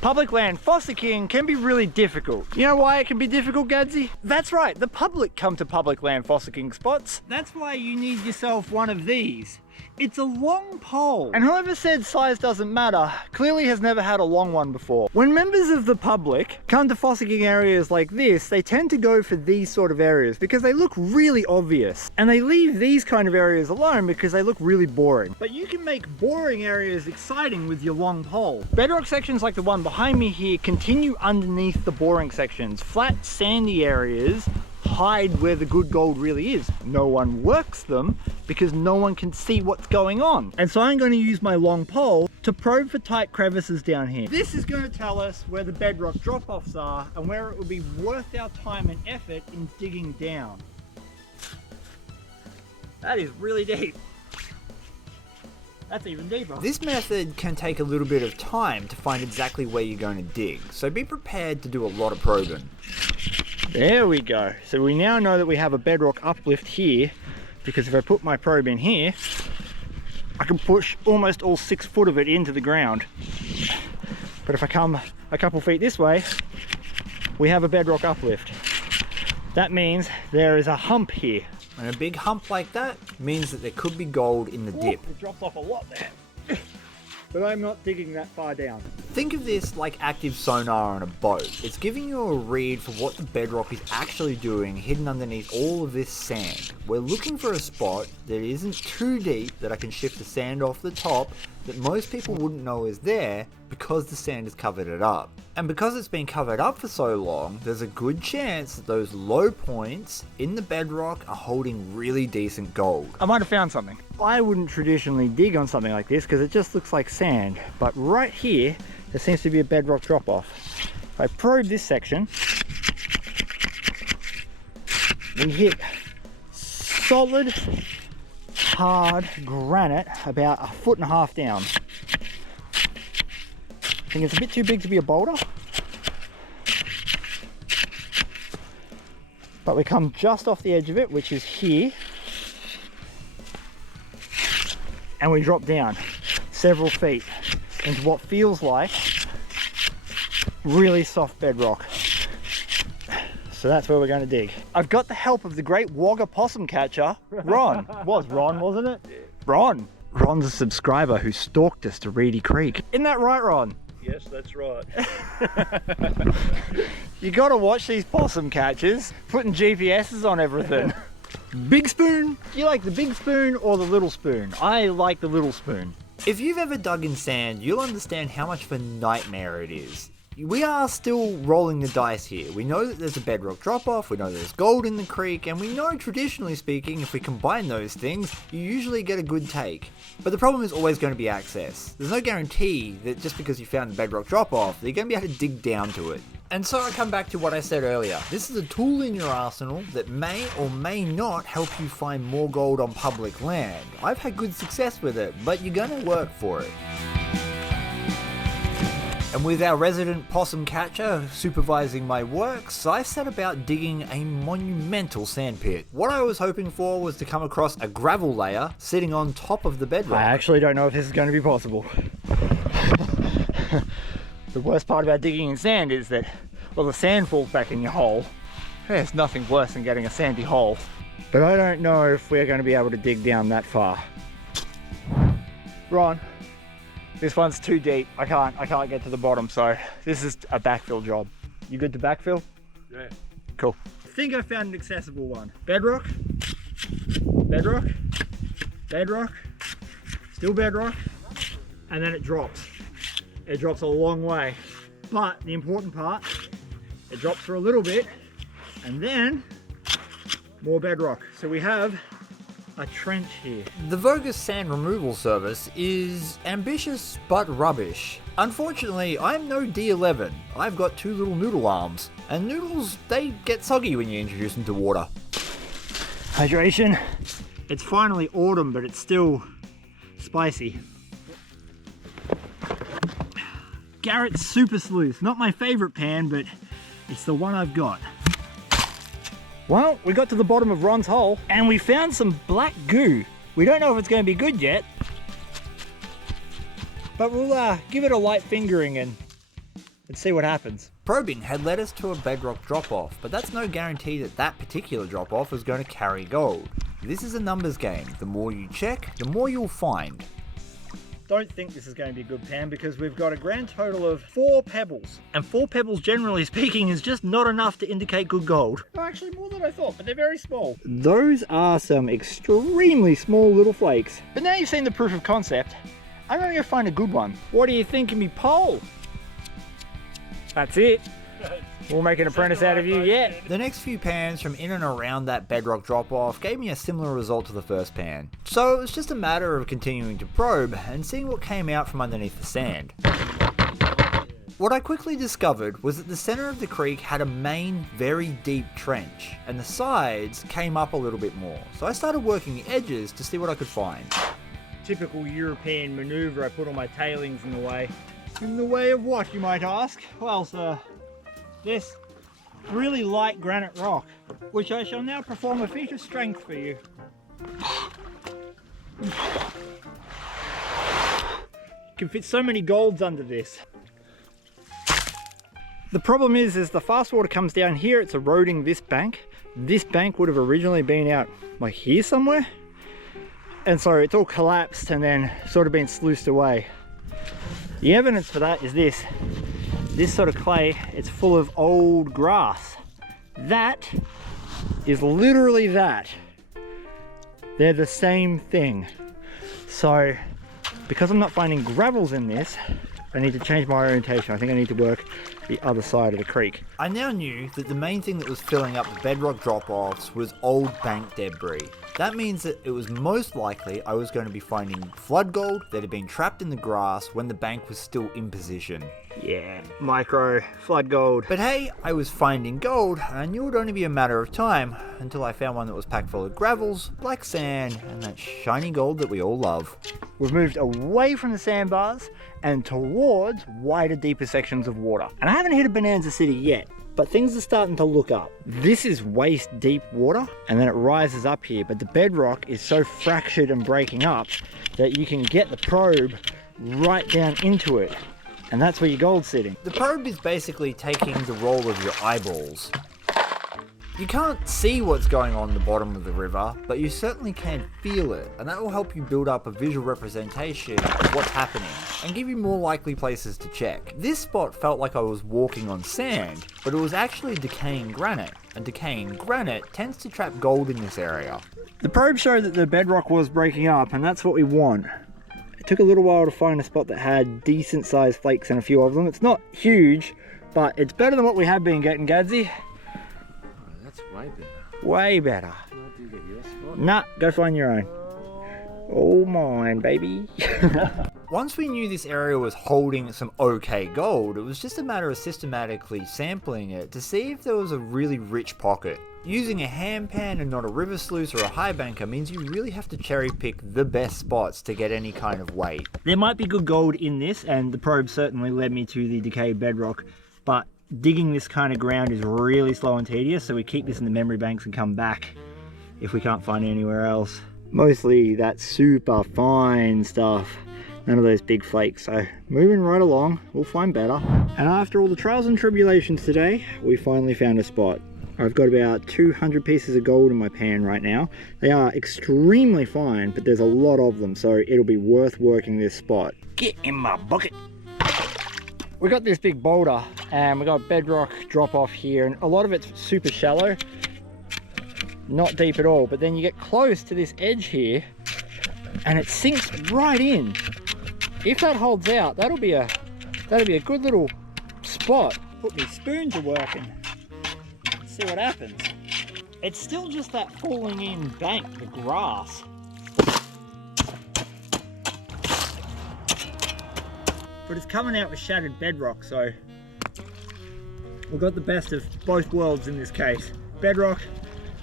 Public land fossicking can be really difficult. You know why it can be difficult, Gadsy? That's right, the public come to public land fossicking spots. That's why you need yourself one of these. It's a long pole. And whoever said size doesn't matter clearly has never had a long one before. When members of the public come to fossicking areas like this, they tend to go for these sort of areas because they look really obvious. And they leave these kind of areas alone because they look really boring. But you can make boring areas exciting with your long pole. Bedrock sections like the one behind me here continue underneath the boring sections. Flat, sandy areas hide where the good gold really is. No one works them because no one can see what's going on. And so I'm going to use my long pole to probe for tight crevices down here. This is going to tell us where the bedrock drop-offs are and where it would be worth our time and effort in digging down. That is really deep. That's even deeper. This method can take a little bit of time to find exactly where you're going to dig, so be prepared to do a lot of probing. There we go. So we now know that we have a bedrock uplift here, because if I put my probe in here, I can push almost all 6 foot of it into the ground. But if I come a couple feet this way, we have a bedrock uplift. That means there is a hump here. And a big hump like that means that there could be gold in the dip. It drops off a lot there. But I'm not digging that far down. Think of this like active sonar on a boat. It's giving you a read for what the bedrock is actually doing hidden underneath all of this sand. We're looking for a spot that isn't too deep that I can shift the sand off the top that most people wouldn't know is there because the sand has covered it up. And because it's been covered up for so long, there's a good chance that those low points in the bedrock are holding really decent gold. I might have found something. I wouldn't traditionally dig on something like this because it just looks like sand, but right here there seems to be a bedrock drop-off. If I probe this section, we hit solid, hard granite about 1.5 foot down. I think it's a bit too big to be a boulder, but we come just off the edge of it, which is here, and we drop down several feet into what feels like really soft bedrock. So that's where we're going to dig. I've got the help of the great Wagga possum catcher, Ron. Was Ron, wasn't it? Ron. Ron's a subscriber who stalked us to Reedy Creek. Isn't that right, Ron? Yes, that's right. You gotta watch these possum catchers, putting GPSs on everything. Big spoon? Do you like the big spoon or the little spoon? I like the little spoon. If you've ever dug in sand, you'll understand how much of a nightmare it is. We are still rolling the dice here. We know that there's a bedrock drop-off, we know there's gold in the creek, and we know, traditionally speaking, if we combine those things, you usually get a good take. But the problem is always going to be access. There's no guarantee that just because you found the bedrock drop-off, that you're going to be able to dig down to it. And so I come back to what I said earlier. This is a tool in your arsenal that may or may not help you find more gold on public land. I've had good success with it, but you're going to work for it. And with our resident possum catcher supervising my works, I set about digging a monumental sandpit. What I was hoping for was to come across a gravel layer sitting on top of the bedrock. I actually don't know if this is going to be possible. The worst part about digging in sand is that, well, the sand falls back in your hole. There's nothing worse than getting a sandy hole. But I don't know if we're going to be able to dig down that far. Ron, this one's too deep. I can't get to the bottom, so this is a backfill job. You good to backfill? Yeah. Cool. I think I found an accessible one. Bedrock, bedrock, bedrock, still bedrock, and then it drops. It drops a long way. But the important part, it drops for a little bit, and then more bedrock. So we have a trench here. The Vogus Sand Removal Service is ambitious but rubbish. Unfortunately, I'm no D11. I've got 2 little noodle arms, and noodles, they get soggy when you introduce them to water. Hydration. It's finally autumn, but it's still spicy. Garrett's Super Sleuth. Not my favorite pan, but it's the one I've got. Well, we got to the bottom of Ron's hole and we found some black goo. We don't know if it's going to be good yet, but we'll give it a light fingering and Let's see what happens. Probing had led us to a bedrock drop-off, but that's no guarantee that that particular drop-off is going to carry gold. This is a numbers game. The more you check, the more you'll find. Don't think this is going to be a good pan because we've got a grand total of 4 pebbles. And 4 pebbles, generally speaking, is just not enough to indicate good gold. Oh, actually more than I thought, but they're very small. Those are some extremely small little flakes. But now you've seen the proof of concept, I'm going to go find a good one. What do you think of me pole? That's it. We'll make an apprentice out of you yet. The next few pans from in and around that bedrock drop-off gave me a similar result to the first pan. So it was just a matter of continuing to probe and seeing what came out from underneath the sand. What I quickly discovered was that the center of the creek had a main, very deep trench, and the sides came up a little bit more. So I started working the edges to see what I could find. Typical European maneuver, I put all my tailings in the way. In the way of what, you might ask? Well, sir, this really light granite rock, which I shall now perform a feat of strength for you. You can fit so many golds under this. The problem is the fast water comes down here, it's eroding this bank. This bank would have originally been out like here somewhere. And so it's all collapsed and then sort of been sluiced away. The evidence for that is this sort of clay, it's full of old grass. That is literally that. They're the same thing. So, because I'm not finding gravels in this, I need to change my orientation. I think I need to work the other side of the creek. I now knew that the main thing that was filling up the bedrock drop-offs was old bank debris. That means that it was most likely I was going to be finding flood gold that had been trapped in the grass when the bank was still in position. Yeah, micro flood gold. But hey, I was finding gold, and I knew it would only be a matter of time until I found one that was packed full of gravels, black sand, and that shiny gold that we all love. We've moved away from the sandbars and towards wider, deeper sections of water. And I haven't hit a Bonanza City yet, but things are starting to look up. This is waist deep water, and then it rises up here, but the bedrock is so fractured and breaking up that you can get the probe right down into it. And that's where your gold's sitting. The probe is basically taking the role of your eyeballs. You can't see what's going on at the bottom of the river, but you certainly can feel it, and that will help you build up a visual representation of what's happening, and give you more likely places to check. This spot felt like I was walking on sand, but it was actually decaying granite, and decaying granite tends to trap gold in this area. The probe showed that the bedrock was breaking up, and that's what we want. It took a little while to find a spot that had decent sized flakes and a few of them. It's not huge, but it's better than what we have been getting, Gadsy. That's way better. Way better. Where do you get your spot? Nah, go find your own. Oh mine, baby. Once we knew this area was holding some okay gold, it was just a matter of systematically sampling it to see if there was a really rich pocket. Using a hand pan and not a river sluice or a high banker means you really have to cherry pick the best spots to get any kind of weight. There might be good gold in this, and the probe certainly led me to the decayed bedrock, but digging this kind of ground is really slow and tedious, so we keep this in the memory banks and come back if we can't find it anywhere else. Mostly that super fine stuff, none of those big flakes, so moving right along, we'll find better. And after all the trials and tribulations today, we finally found a spot. I've got about 200 pieces of gold in my pan right now. They are extremely fine, but there's a lot of them, so it'll be worth working this spot. Get in my bucket. We got this big boulder, and we got bedrock drop off here, and a lot of it's super shallow, not deep at all. But then you get close to this edge here, and it sinks right in. If that holds out, that'll be a good little spot. Put me spoon to working. See what happens. It's still just that falling in bank, the grass. But it's coming out with shattered bedrock, so we've got the best of both worlds in this case. Bedrock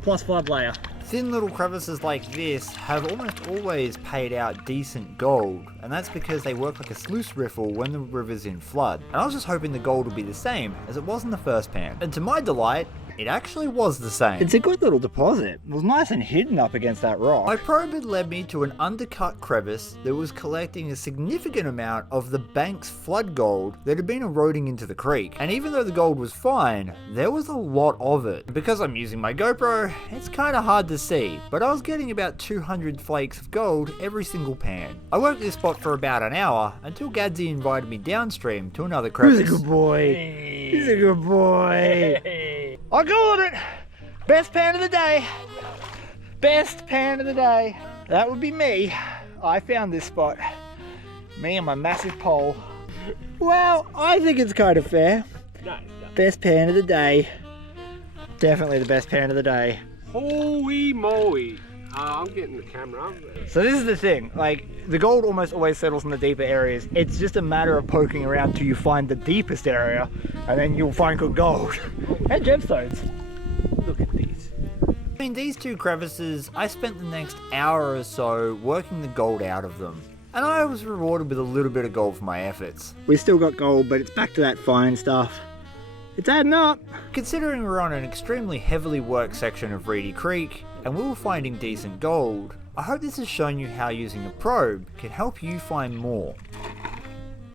plus flood layer. Thin little crevices like this have almost always paid out decent gold, and that's because they work like a sluice riffle when the river's in flood. And I was just hoping the gold would be the same as it was in the first pan. And to my delight, It actually was the same. It's a good little deposit. It was nice and hidden up against that rock. My probe had led me to an undercut crevice that was collecting a significant amount of the bank's flood gold that had been eroding into the creek. And even though the gold was fine, there was a lot of it. Because I'm using my GoPro, it's kinda hard to see, but I was getting about 200 flakes of gold every single pan. I worked this spot for about an hour until Gadsy invited me downstream to another crevice. He's a good boy. He's a good boy. I called it. Best pan of the day. Best pan of the day. That would be me. I found this spot. Me and my massive pole. Well, I think it's kind of fair. No. Best pan of the day. Definitely the best pan of the day. Holy moly. I'm getting the camera. So this is the thing, like, the gold almost always settles in the deeper areas. It's just a matter of poking around till you find the deepest area, and then you'll find good gold. And gemstones. Look at these. Between these two crevices, I spent the next hour or so working the gold out of them. And I was rewarded with a little bit of gold for my efforts. We still got gold, but it's back to that fine stuff. It's adding up. Considering we're on an extremely heavily worked section of Reedy Creek, and we were finding decent gold, I hope this has shown you how using a probe can help you find more.